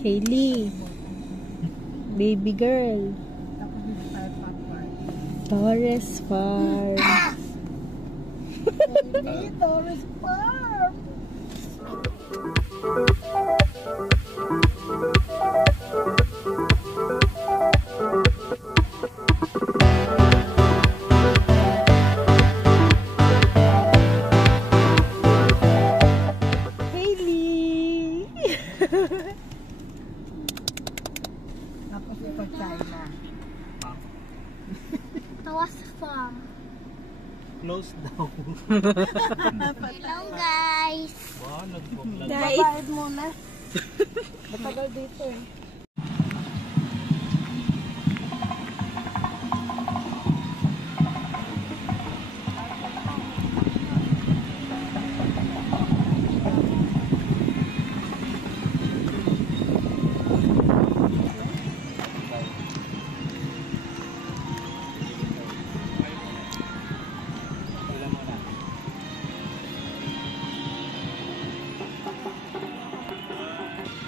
Hailey. Baby girl. Torres Farm. Hey, Torres Farm. Hailey. Tapos ito China. Torres Farm. Close down. Hello guys. Wow, nag-vlog. Guys. Babayad muna. Matagal dito eh.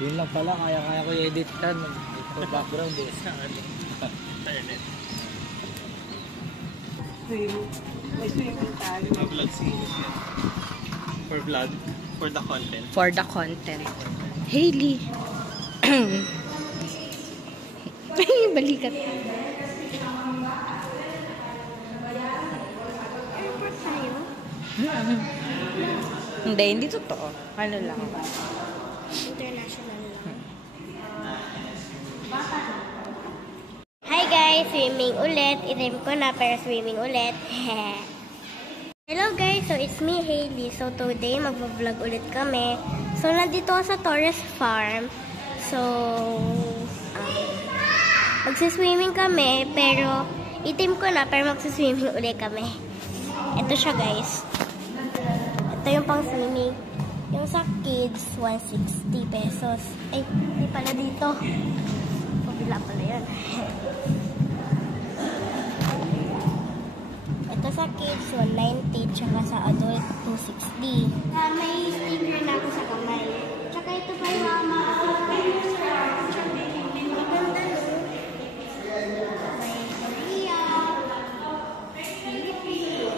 Yun lang pala, kaya ko i-edit kan. Ito background eh. May swimming tayo. Vlog series yan. For vlog. For the content. For the content. Hailey. Balikat. Airport tayo? Hindi totoo. Ano lang. International lang. Hi guys! Swimming ulit. Itim ko na pero swimming ulit. Hello guys! So it's me, Hailey. So today mag-vlog ulit kami. So nandito ako sa Torres Farm. So magsiswimming kami pero itim ko na pero magsiswimming ulit kami. Ito siya guys. Ito yung pang swimming. Yung sa kids, 160 pesos. Ay, hindi pala dito. Pabila pala yun. Ito sa kids, 190. Tsaka sa adult, 260. May sticker na ako sa kamay. Tsaka ito pa yung mama. Maganda no? May Korea. Philippines.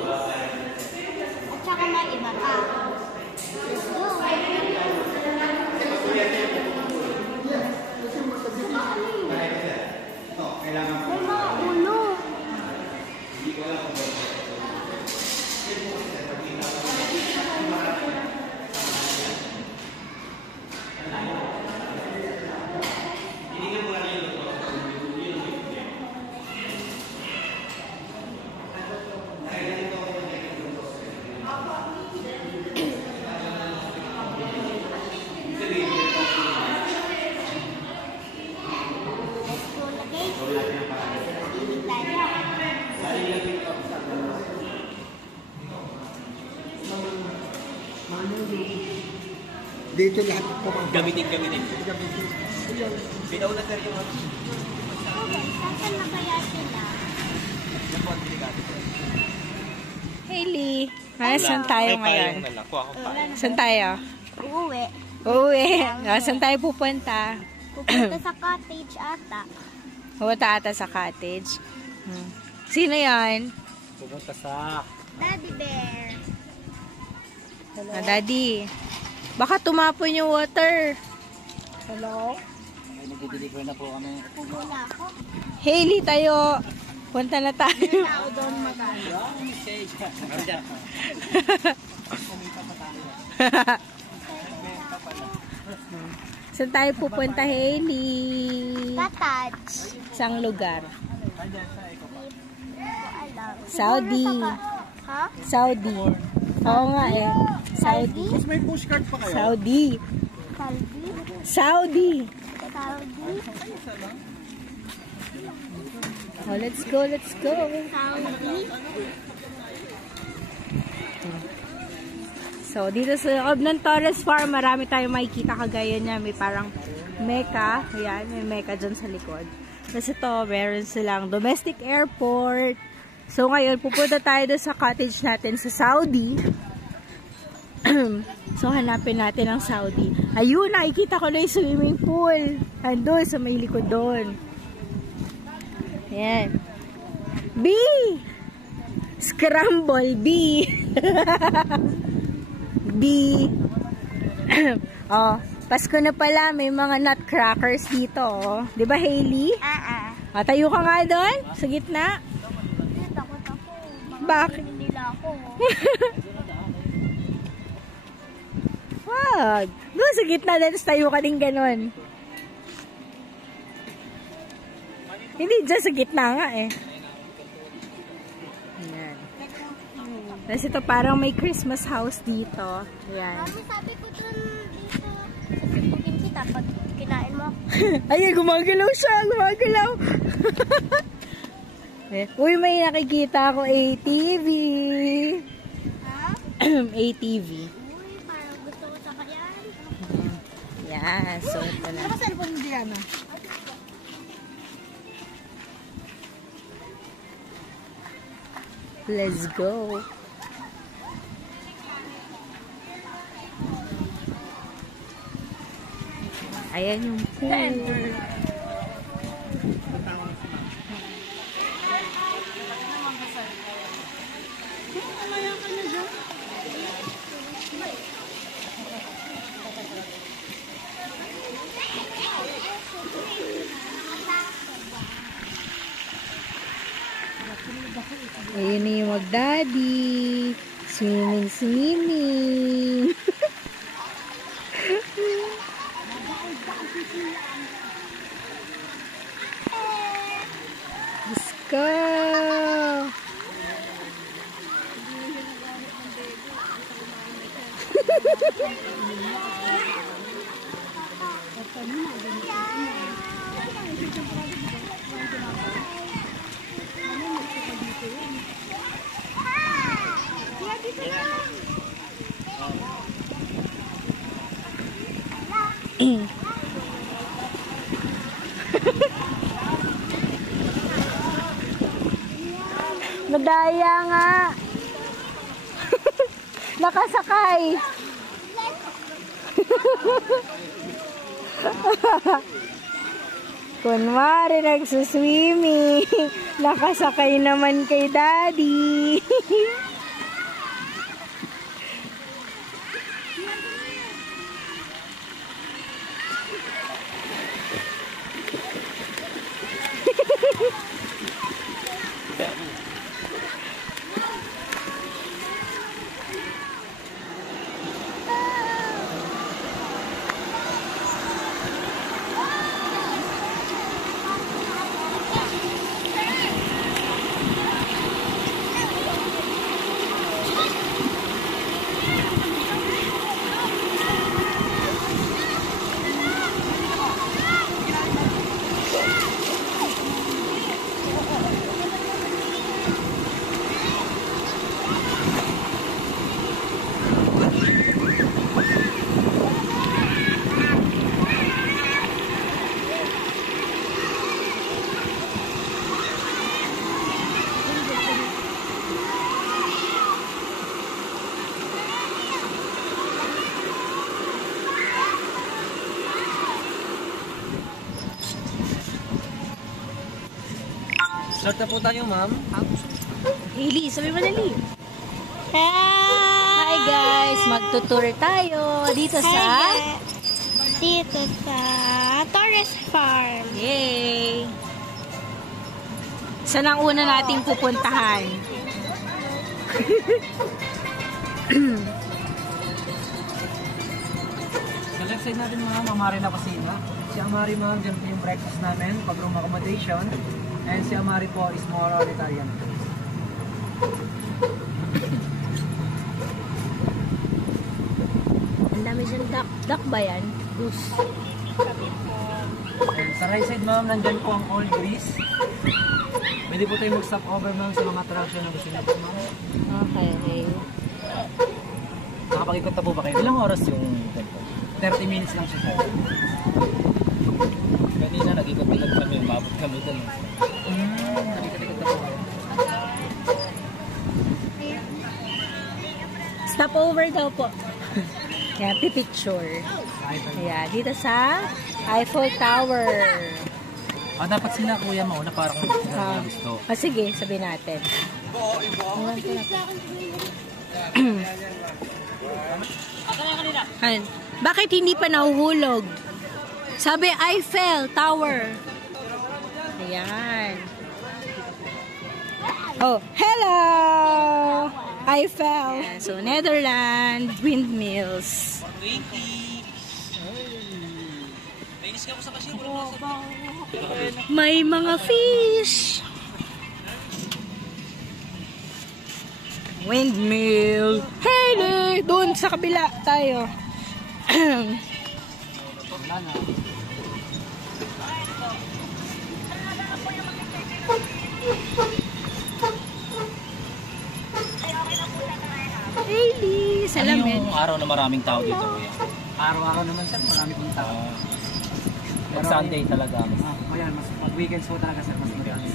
At tsaka may iba pa. Let's go! May mga ulo. Dito lahat po. Gamitin. Binaw na sir yung Saan na kaya sila? Hailey. Saan tayo ngayon? Saan tayo? Uuwi. Uwi. Saan tayo pupunta? Pupunta sa cottage ata. Pupunta ata sa cottage. Sino yan? pupunta sa Daddy Bear. Daddy. Baka tumapon yung water. Hello? ay nagdideliver na po kami. Pumula ako. Hailey, tayo. Punta na tayo. Tao doon magano. Saan tayo pupunta, Hailey? Cottage. Isang lugar. Alam. Saudi. Ha? Saudi. Oo nga eh. Saudi. Mas may postcard pa kayo? Saudi. Saudi. Saudi. Saudi. Oh, let's go, let's go. Saudi. So, dito sa loob ng Torres Farm, marami tayong makikita kagaya niya. May parang Mecca. Ayan, may Mecca dyan sa likod. Tapos ito, meron silang domestic airport. So, ngayon, pupunta tayo doon sa cottage natin sa Saudi. So, hanapin natin ang Saudi. Ayun, nakikita ko na yung swimming pool. Andun, sa may likod doon. Ayan. B! Scramble B! B! Oh, Pasko na pala. May mga nutcrackers dito. Oh. Diba, Hailey? Tayo ka nga doon, sa gitna. Takot ako. Bakit? Nila ako. Wag. Doon sa gitna din, tayo ka din ganun. Hindi, dyan sa gitna nga eh. Ayan. Tapos ito parang may Christmas house dito. Ayan. Mami, sabi ko dun dito. Sasabugin kita pag kinain mo. Ayun, gumagalaw siya. Gumagalaw. Uy, may nakikita ako ATV. Ha? ATV. Uy, parang gusto ko sakayan. Yan, so ito na. Ano ka cellphone mo, Diana? Let's go. Ayan yung pool. Ayun na yung mag-daddy. Swimming, swimming. Let's go. Madaya nga. Nakasakay. Kunwari nagsuswimming. Nakasakay naman kay daddy. Start na po tayo, ma'am. Hailey, sabi mo dali. Hi guys, magtutour tayo dito sa Torres Farm. Yay! Saan ang una nating pupuntahan? Sa left side natin mga Amari na kusina. Si Amari ma'am, dyan po yung breakfast namin, pag-room accommodation. And si Amari po is more Italian. Ang dami dyan duck. Duck ba yan? Goose. And sa right side ma'am, nandyan po ang Old Greece. Pwede po tayo mag-stop over ma'am sa mga attraction na gusto natin ma'am. Okay. Nakapag-ikot na po ba kayo? Ilang oras yung tempo? 30 minutes lang siya sir. Kanina nag-ikot-ikot kami, mabot kami doon. Nag-ikot-ikot na po kayo. Stop over daw po. Yan, pipicture. Ayan, dito sa Eiffel Tower. Dapat sila kuya mauna para kung gusto. Sige, sabihin natin. Bakit hindi pa nahuhulog? Sabi Eiffel Tower. Ayan. Oh, hello! Eiffel. Ayan, so, Netherlands windmills. May mga fish. Windmill. Hey, doon sa kabila tayo. Hailey, salamin. Ano yung araw na maraming tao dito, kuya? Araw-araw naman sir, marami pong tao. Pag Sunday talaga. Ayan, mas pag weekends po talaga sir, mas marami.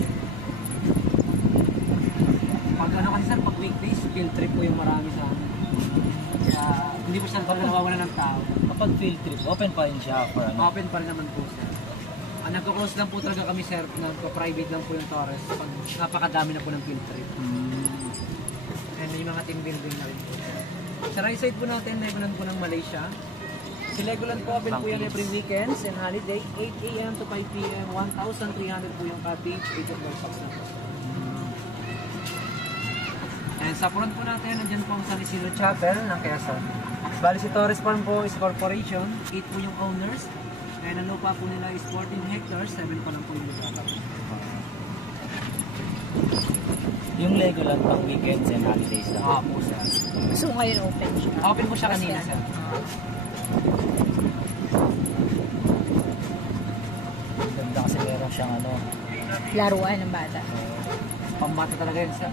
Pag ano kasi sir, pag weekdays, field trip po yung marami sa amin. Kaya hindi po siya talaga nawawala ng tao. Kapag field trips, open pa rin siya for ano? Open pa rin naman po sir. Nagko-close lang po talaga kami sir, nagko-private lang po yung Torres pag napakadami na po ng field trip. And yung mga team building na rin po. Sa right side po natin, Legoland po ng Malaysia. Si Legoland po open po yan every weekends and holiday, 8 AM to 5 PM, 1,300 po yung cottage, 8 of box na po. And sa front po natin, nandiyan po ang San Isidro Chapel ng Quezon. Bali si Torres Farm po is corporation, 8 po yung owners. And ang lupa po nila is 14 hectares, 7 pa lang po yung lupa. Yung Legoland pang weekends and holidays lang. Po sir. So, ngayon open siya. Open po siya kanina sir. Ganda kasi meron siyang ano. Laruan ng bata. Pambata talaga yun sir.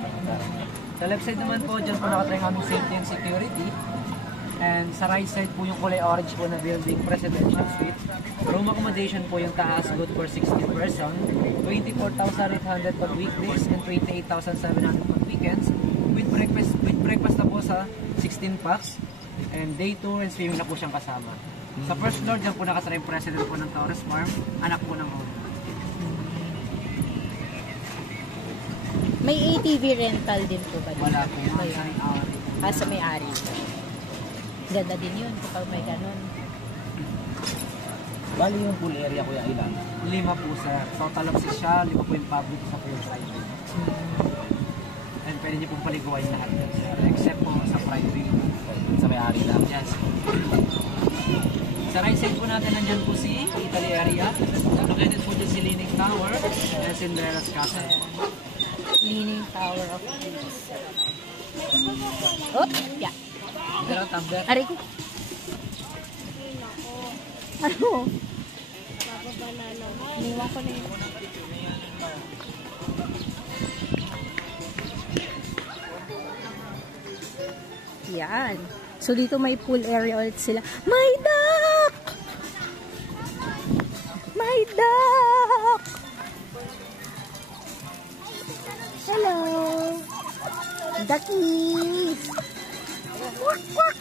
Sa left side naman po, dyan po nakatry ang aming safety and security. And sa right side po yung kulay orange po na building, presidential suite. Room accommodation po yung taas, good for 16 person. 24,800 pag weekdays and 28,700 pag weekends. With breakfast na po sa 16 packs. And day tour and swimming na po siyang kasama. Sa first floor, dyan po nakatry yung president po ng Torres Farm, anak po ng owner. May ATV rental din po ba? Wala po. Sa may-ari. Ganda din yun kapag may ganun. Bali yung pool area, kuya, ilan? 5 po sir. So talapsis siya, 5 po yung public sa po yung private. And pwede niyo pong paliguayin lahat yan sir. Except po sa private. Sa may-ari lang. Yes. Sa right side po natin, nandyan po si Italy area. Located po dyan si Leaning Tower and Cinderella's Castle. Leaning Tower of Peace. Oh, yeah. Pero tumbler. Aray ko. Ano? Iniwan ko na yun. Yan. So, dito may pool area ulit sila. May duck! May duck! Hello! Duckies! Quack, quack!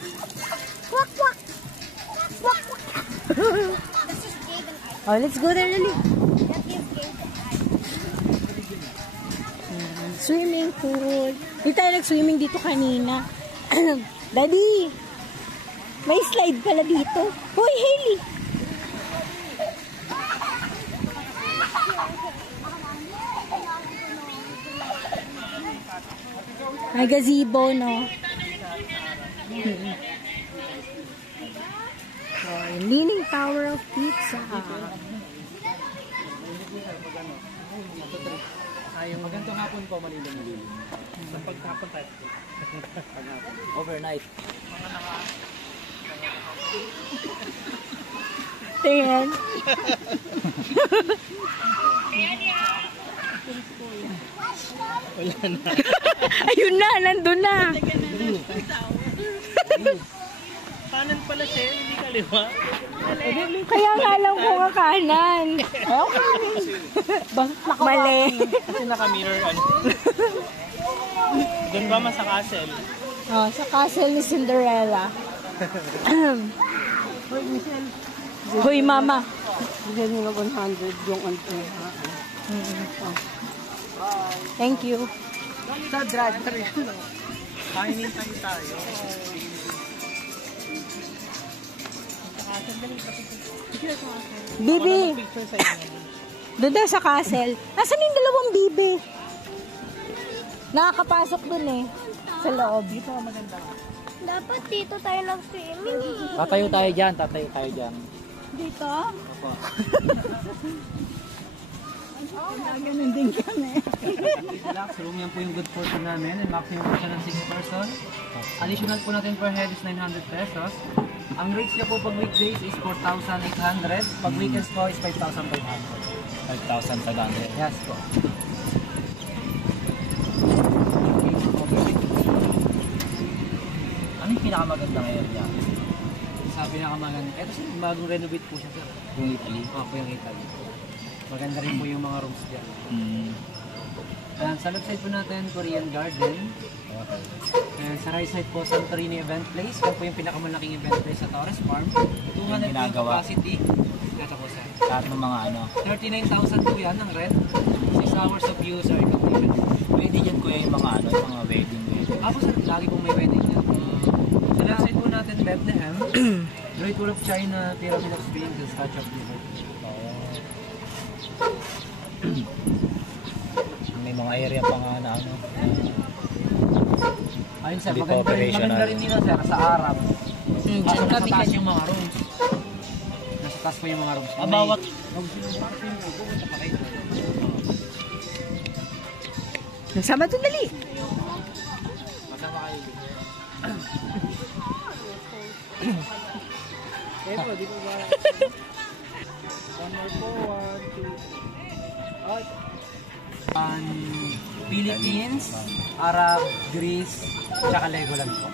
Quack, quack! Quack, quack! Oh, let's go there, Lily. Swimming pool. Hindi tayo nag-swimming dito kanina. Daddy! May slide pala dito. Hoy, Hailey! May gazebo, no? Oh, yung Leaning Tower of Pizza. Yung magandang hapon po, malilim. Sa pagkapon tayo. Overnight. Tingnan. Wala na. Ayun na, nandun na. Kanan pala siya, hindi kaliwa. Kaya nga lang po nga kanan. Mali. Kasi naka-mirror ano. Doon ba mas sa castle? Oh, sa castle ni Cinderella. Hoy, Michelle. Hoy, mama. Bigyan mo na 100 yung ano. Thank you. Sa drive. Kainin tayo. Bibi. Doon daw sa castle. Nasaan yung dalawang bibi? Nakakapasok dun eh. Sa loob. Dito maganda. Dapat dito tayo nag-swimming. Tatayo tayo dyan, tatayo tayo dyan. Dito? Opo. Ganun din kami. Relax room, yan po yung good portion namin. And maximum po siya ng 6 person. Additional po natin per head is 900 pesos. Ang rates niya po pag weekdays is 4,800. Pag weekends po is 5,500. 5,500. Yes po. Ano yung pinakamagandang area? Sa pinakamaganda. Ito sir, bagong renovate po siya sir. Yung Italy? Opo, yung Italy. Maganda rin po yung mga rooms dyan. And sa left side po natin, Korean Garden. Okay. And sa right side po, Santorini Event Place. Yan po yung pinakamalaking event place sa Torres Farm. 200 ginagawa. capacity. Ito po sir. Lahat ng mga ano. 39,000 po yan ang rent. 6 hours of use are completed. Pwede dyan kuya yung mga ano, yung mga wedding. Ako sir, lagi pong may wedding dyan. Sa left side po natin, Bethlehem. Great Wall of China, Pyramid of Springs, and Statue of Liberty. May mga area pa nga na ano. Ayun sir, Hindi pa maganda operational. rin nila sir sa Arab. Diyan Nasa kami taas kasi. yung mga rooms. Nasa taas po yung mga rooms. Bawat Nagsama doon dali. Masama kayo. Eto, di ba ba? One more po, 1, 2. Philippines, Arab, Greece, tsaka Legoland po.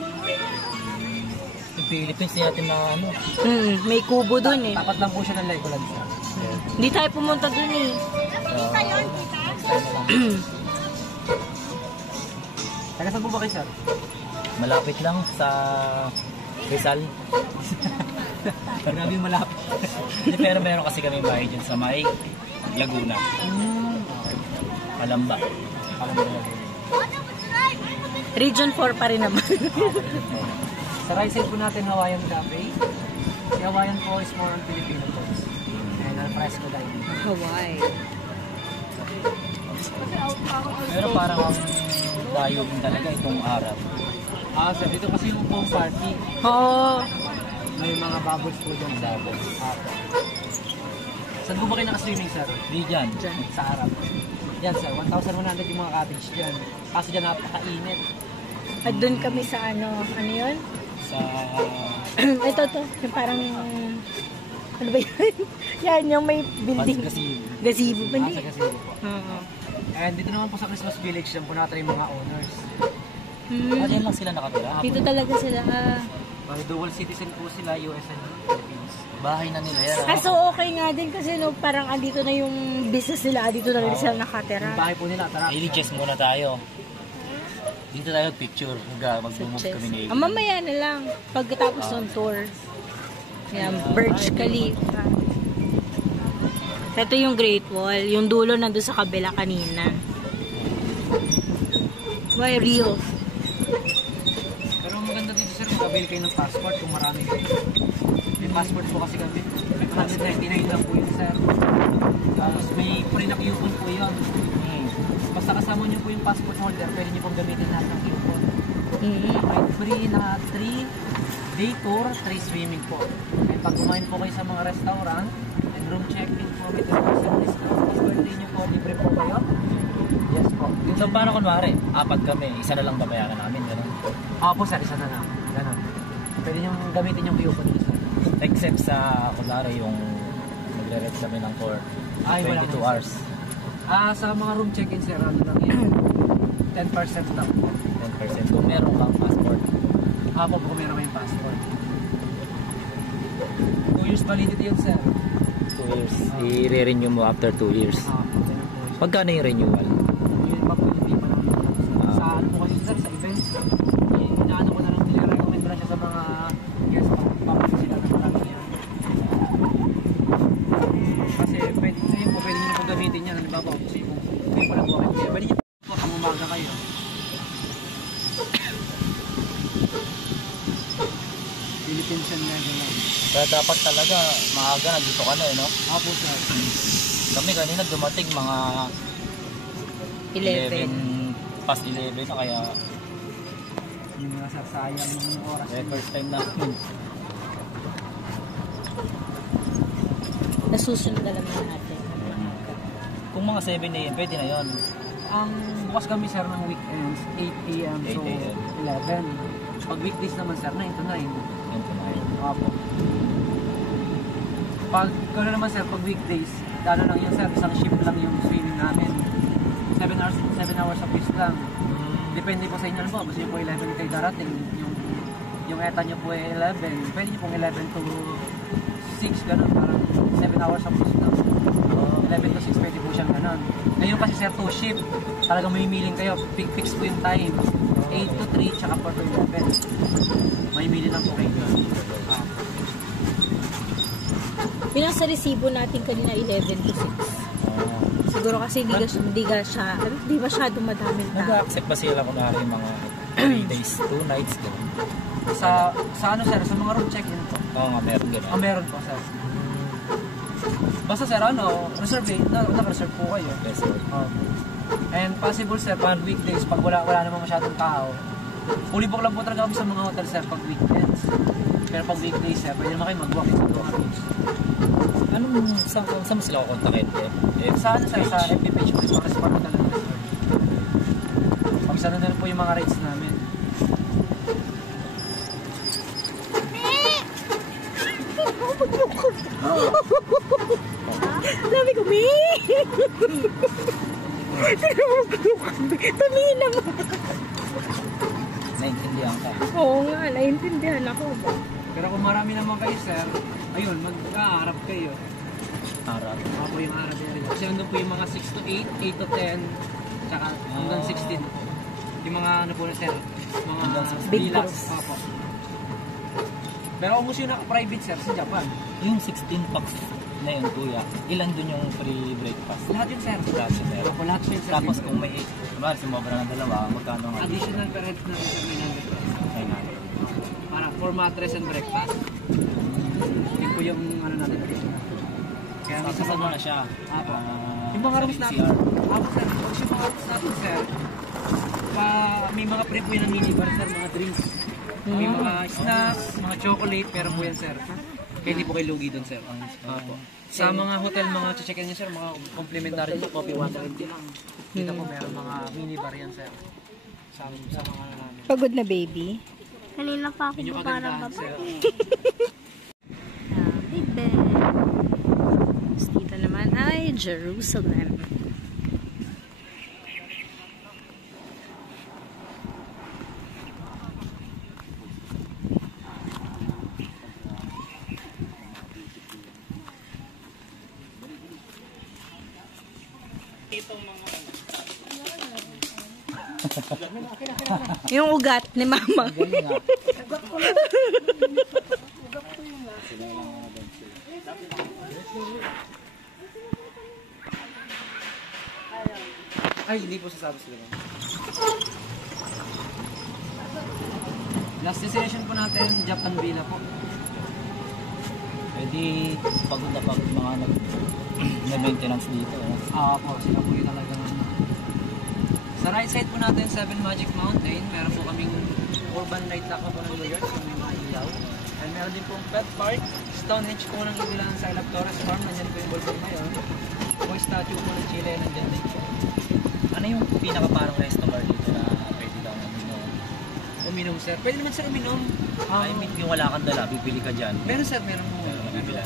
yung Philippines natin na ano. May kubo doon eh. Tapat lang po siya ng Legoland sir. Hindi tayo pumunta doon eh. Taga saan po ba kayo sir? Malapit lang sa Rizal. Grabe yung malapit. Hindi, pero meron kasi kami bahay dyan sa may Laguna. Palamba. Region 4 pa rin naman. Sa right side po natin, Hawaiian Cafe. Si Hawaiian po is more on Filipino foods. And al fresco dining. Hawaii. Pero parang ang layo din talaga itong Arab. Sir, dito kasi yung home party. Oo. May mga bubbles po dyan sa bubbles. Saan po ba kayo naka-swimming, sir? Di dyan. Sa Arab. Yan, sir. 1,100 yung mga cottage dyan. Kasi dyan napakainit. At doon kami sa ano yun? Sa ito. Yung parang, ano ba yun? Yan, yung may building. Paskasibo. Gazebo ba? Hindi. Sa Gazebo po. Oo. And dito naman po sa Christmas Village, dyan po natin yung mga owners. Diyan lang sila nakatira. Dito talaga sila. Dual citizen po sila, US and Philippines. Bahay na nila yan. Kaso okay nga din kasi no, parang andito na yung business nila, andito na rin sila nakatira. Yung bahay po nila, tara. Iliches muna tayo. Dito tayo picture. Mag-move kami ni Mamaya na lang, pagkatapos ng tour. Yan, Burj Khalifa. Ito yung Great Wall, yung dulo nandun sa kabila kanina. Why real? Pero ang maganda dito sir, mag-avail kayo ng passport kung marami kayo. May passport po kasi kami. 199 lang po yun sir. Tapos may pre-na-coupon po yun. Basta kasama nyo po yung passport holder, pwede nyo pong gamitin lahat ng coupon. May free na 3-day tour, 3 swimming po. And pag kumain po kayo sa mga restaurant, and room check-in po, may 10% discount. Tapos birthday nyo po, libre po kayo. Yes po. So paano kunwari? Apat kami. Isa na lang babayaran namin. Ganun. Po sir, isa na lang. Ganun. Pwede nyo gamitin yung coupon nyo sir. Except sa kunwari yung magre-rent kami ng for Ay, wala 22 na. hours. Sa mga room check-in sir, ano lang yan? 10% lang. 10% kung meron kang passport. Po kung meron kayong passport. 2 years validity yun sir. 2 years. I-renew mo after 2 years. Pagkano yung renewal? Yun pa po, hindi pa naman. Sa ano po kasi sir, sa events, inaano ko na lang nila, recommend ko na siya sa mga lang. Kaya dapat talaga maaga nandito ka na no? Opo sir. Kami kanina dumating mga 11. past 11 na kaya Yung nasasayang yung oras. first time namin. Nasusunod na lang natin. Kung mga 7 AM, pwede na yun. Ang bukas kami sir ng weekends, 8 p.m. to 8 a.m. 11. Pag weekdays naman sir, 9 to 9. Yun po na yun. Opo. Pag gano'n naman sir, pag weekdays, ano lang yun sir, isang shift lang yung swimming namin. 7 hours a piece lang. Depende po sa inyo po, gusto nyo po 11 kayo darating, yung ETA nyo po ay 11, pwede nyo pong 11 to 6, gano'n, parang 7 hours a piece lang. 11 to 6 pwede po siyang gano'n. Ngayon kasi sir, 2 shift, talagang mamimiling kayo, fix po yung time, 8 to 3, tsaka 4 to 11. Mamimili lang po kayo. Yung nasa resibo natin kanina 11 to 6. Siguro kasi hindi masyado madaming tao. Nag-accept ba sila kunwari yung mga 3 days, 2 nights gano'n? Sa ano sir, sa mga room check-in po. Oo nga, meron gano'n. Meron po sir. Basta sir, reserve, naka-reserve po kayo. Yes, sir. And possible sir, pag weekdays, pag wala naman masyadong tao, fully book lang po talaga kami sa mga hotel sir pag weekends. Pero pag weekdays sir, pwede naman kayo mag-walk sa mga rooms. Saan mo sila kukontakin? Sa ano sir, sa FB page po, sa respond talaga sir. Pag sana na po yung mga rates namin. Sabi ko, Mii! Tumingin naman. Naintindihan ka. Oo nga, naiintindihan ako ba? Pero kung marami naman kayo sir, ayun, mag-aarap kayo. Harap. Ako yung Arab area. Kasi nandun po yung mga 6 to 8, 8 to 10, tsaka hanggang 16. Yung mga ano po na sir, mga Big villas. box. Opo. Pero kung gusto nyo na private sir, sa Japan, Yung 16 packs na yun, kuya, ilan dun yung free breakfast? lahat yun sir. Lahat yun, sir. Opo, lahat yun sir. Tapos kung may, kumari, sumobra ng dalawa, magkano nga? Additional per head na sir, 900 pesos. Ay nga. Para for mattress and breakfast. Yun po yung ano natin. Kaya minsan Sasama na siya. Apo. Ah, Yung mga sa rooms natin, VCR. ako sir, pag yung mga rooms natin sir, may mga pre po yan ng minibar sir, mga drinks. May mga snacks, mga chocolate, pero po yan sir. Kaya hindi po kayo lugi doon sir. Apo. Sa mga hotel, mga check-in nyo sir, mga complimentary po, coffee, water, and tea lang. Dito po meron mga minibar yan sir. Sa mga ano namin. Pagod na baby. Kanina pa ako Medyo parang kagandahan sir. Big Ben. Tapos dito naman ay Jerusalem. Yung ugat ni mama. Ay, hindi po sasabi sila. Last destination po natin, Japan Villa po. Pwede pagod na pagod mga may maintenance dito. Po, sila po yung talagang sa right side po natin, 7 Magic Mountain. Meron po kaming urban light lock po ng New York, so may mga ilaw. And meron din pong pet park. Stonehenge po ng Ibulan sa Ilap Torres Farm. Nandiyan po yung Bulbul ngayon. Boy statue po ng Chile, nandiyan din po. Ano yung pinaka parang resto bar dito na pwede daw uminom? Uminom sir. Pwede naman sir uminom. I mean, yung wala kang dala, bibili ka dyan. Meron sir, meron po. Meron nabibila.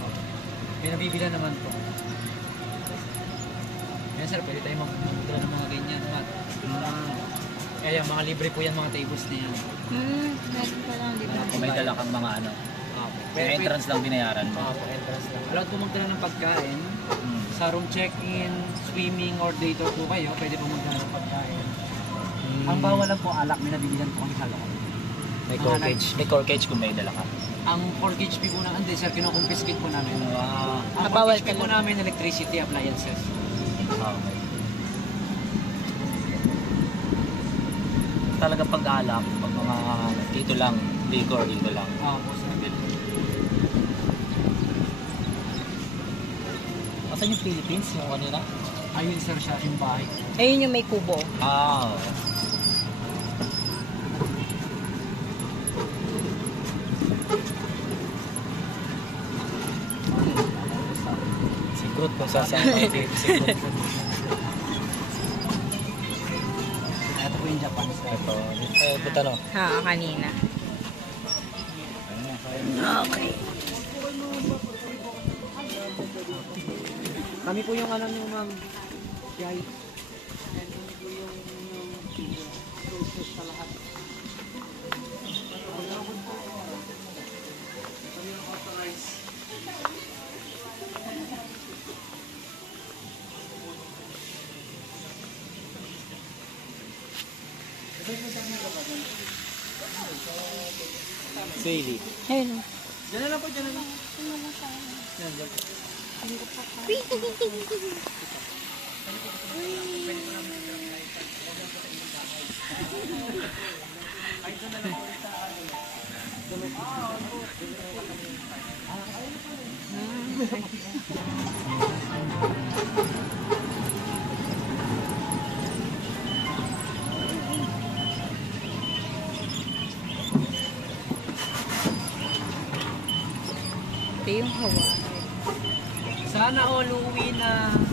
May nabibila naman po. Yan sir, pwede tayo magdala ng mga ganyan. Kaya mga libre po yan, mga tables na yan. Meron pa lang, di ba? Kung may dala kang mga ano, yung entrance lang binayaran mo. Entrance lang. Allowed po magdala ng pagkain. Sa room check-in, swimming, or day tour po kayo, pwede po magdala ng pagkain. Ang bawal lang po alak, may nabibilan po kami sa loob. May corkage kung may dala ka. Ang 4 HP po na, hindi sir, kinukumpiskate po namin. Ang Bawal 4 HP po namin, electricity appliances. Okay. Talaga pag-alak, pag mga dito lang, liquor, dito lang. Po sir. Saan yung Philippines? Yung kanina? Ayun sir siya, yung bahay. Ayun yung may kubo. Ah. Sigrut kung saan Sigrut. Ito po yung Japan sir. Ito. Ito no? Ha, kanina. Okay. Kami po yung alam nyo ma'am. Yay. Sa lahat. Sili. Ayun. Diyan na lang po, diyan na lang. Ito yung Hawaii. Sana all uwi na.